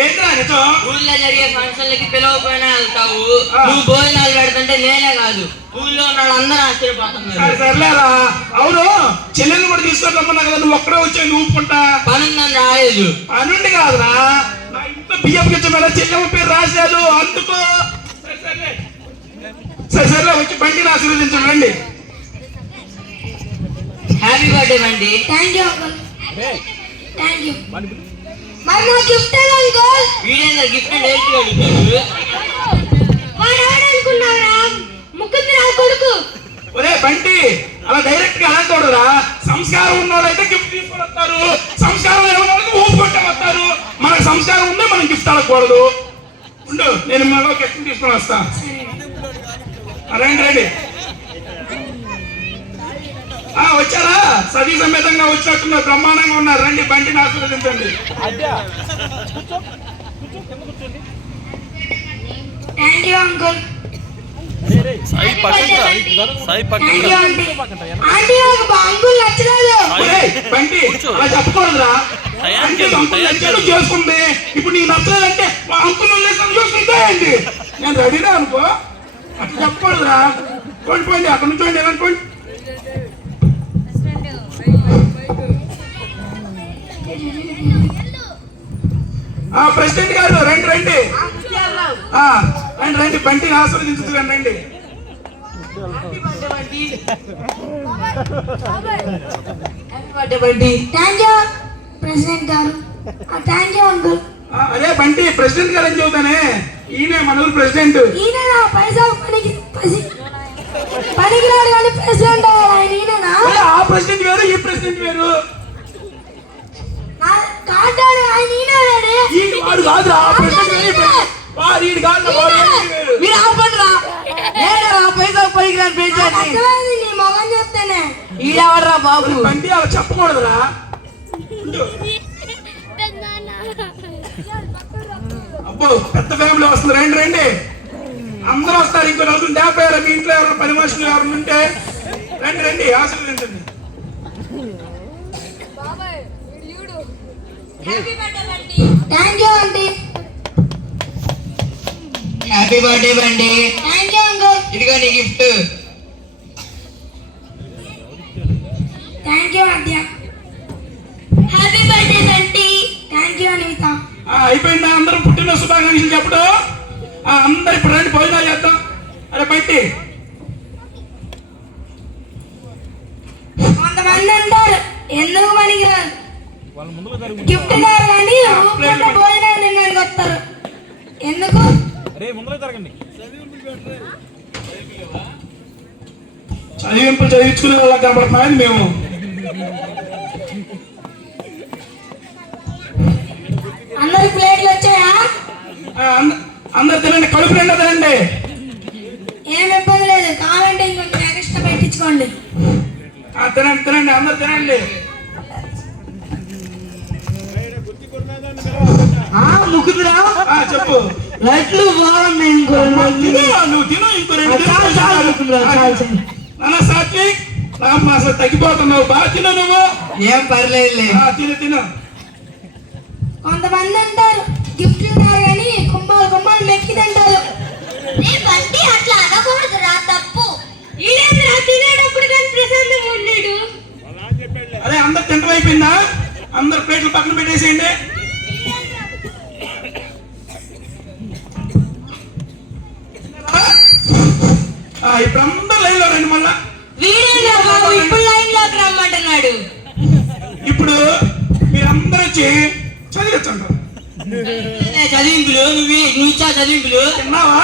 ఏంట్రా నిజం? ఊళ్ళో జరిగే ఫంక్షన్లకి పిలవపోయినా వెళ్తావు. నువ్వు భోజనాలు పెడుతుంటే నేనే కాదు ఊళ్ళో ఉన్న అందరూ ఆశ్చర్యపోతున్నారు. సర్లేరా. అవును, చెల్లెల్ని కూడా తీసుకొద్దమ్మన్నా కదా, నువ్వు ఒక్కడే వచ్చావు నువ్వు ఊపుకుంటా. పనుందని రాలేదు. పనుండి కాదురా, నా ఇంట్లో బియ్యం కింద మీద చెల్లెమ్మ పేరు రాశారు అందుకో. సరే వచ్చి బండిని ఆశీర్వదించండి రండి. Happy birthday Bandi. Thank you uncle. Thank you. మరి నా గిఫ్ట్ అంకుల్. వీడేంద్ర గిఫ్ట్ డైరెక్ట్ గా అడుగుతాడు. వాడు ఎవడనుకున్నావురా? ముకుందరావు కొడుకు. ఒరే బంటి, అలా డైరెక్ట్ గా ఎలా చూడరా? సంస్కారం ఉన్నవాళ్ళైతే గిఫ్ట్ తీసుకొని వస్తారు, సంస్కారం లేని వాళ్ళకి ఊపుకుంటే వస్తారు. మనకు సంస్కారం ఉంటే మనం గిఫ్ట్ అడగకూడదు. ఉండు, నేను మళ్ళీ గిఫ్ట్ తీసుకొని వస్తా. రండి రండి. వచ్చారా? సతీ సమేతంగా వచ్చినట్టున్నారు, బ్రహ్మాండంగా ఉన్నారు. రండి బండిని ఆశీర్వదించండి. Thank you uncle. బంటి అలా చెప్పకూడదురా. చేసుకుంది ఇప్పుడు నీకు నచ్చలేదంటే అంకుల్ చూసుకుంటా ఏంటి? నేను రెడీనా అనుకో, అట్లా చెప్పకూడదురా. పోండి అక్కడ నుంచి అనుకోండి. ప్రెసిడెంట్ గారు రండి రండి రండి బంటిని ఆశీర్వదించుతూ రండి. థ్యాంక్ యూ ప్రెసిడెంట్ గారు. Thank you uncle. అదే బంటి, ప్రెసిడెంట్ గారు అని చెబుతానే, ఈయనే మన ఊరు ప్రెసిడెంట్. ఈయన పైసా పనికిరాడు కానీ ప్రెసిడెంట్ ఆయన ఈయననా? ఆ ప్రెసిడెంట్ వేరు, ఈ ప్రెసిడెంట్ వేరు. కాటాడు ఆయన ఈయనడే. వాడు కాదురా ప్రెసిడెంట్ వేరు. మీరు ఆపండిరా. పైసా పనికిరాని పెంచండి. నీ మొగం చెప్తానే. ఈడెవడరా బాబు? బంటి అలా చెప్పకూడదురా. అబ్బో పెద్ద ఫ్యామిలీ వస్తుంది, రండి రండి అందరూ వస్తారు. ఇంకో నలుగురు దేపారు. మీ ఇంట్లో ఎవరైనా పని మనుషులు ఎవరైనా ఉంటే రండి రండి ఆశీర్వదించండి. Thank you aunty. Happy birthday Bandi. Thank you uncle. ఇదిగో నీ gift. Thank you aunty. Happy birthday Bunty. Thank you Anitha. అయిపోయిందా? అందరం పుట్టిన శుభాకాంక్షలు చెప్పడం. అందరు ఇప్పుడు రండి భోజనాలు చేద్దాం. అరే బంటి, కొంతమంది అంటారు ఎందుకు మనకి గిఫ్ట్ ఇస్తారు కానీ భోజనాలు తినడానికి వస్తారు. ఎందుకు? చదివింపులు చదివించుకునే వాళ్ళకి కనబడుతున్నాయని మేము. అందరికి ప్లేట్లు వచ్చాయా? అందరు తినండి, కడుపు నిండా తినండి. ఏం ఇబ్బంది లేదు, కావాలంటే ఇంకొంచెం ఎక్స్ట్రా పెట్టించుకోండి. తినండి తినండి అందరు తినండి. ముక్కుతురా చెప్పు. లైట్లు బాగున్నాయి. నువ్వు తిను, ఇంకో రెండు సాత్విక్ అసలు తగ్గిపోతున్నావు. బాగా తిను నువ్వు. ఏం పర్లేదు. తిను తిను. కొంతమంది అంటారు గిఫ్ట్ ఇస్తారు కానీ కుమ్మాలు కుమ్మాలు మెక్కి తింటారు. అట్లా అనకూడదురా, తప్పు. తినేటప్పుడు కానీ ప్రశాంతంగా ఉండేడు. అరే అందరు తింటం అయిపోయిందా? అందరు ప్లేట్లు పక్కన పెట్టేసేయండి. ఇప్పుడు అందరు లైన్ లో రండి. మళ్ళా ఇప్పుడు లైన్ లోకి రమ్మంటున్నాడు. ఇప్పుడు మీరందరూ వచ్చి చదివించండి. చదివింపులు నువ్వు చదివింపులు తిన్నావా?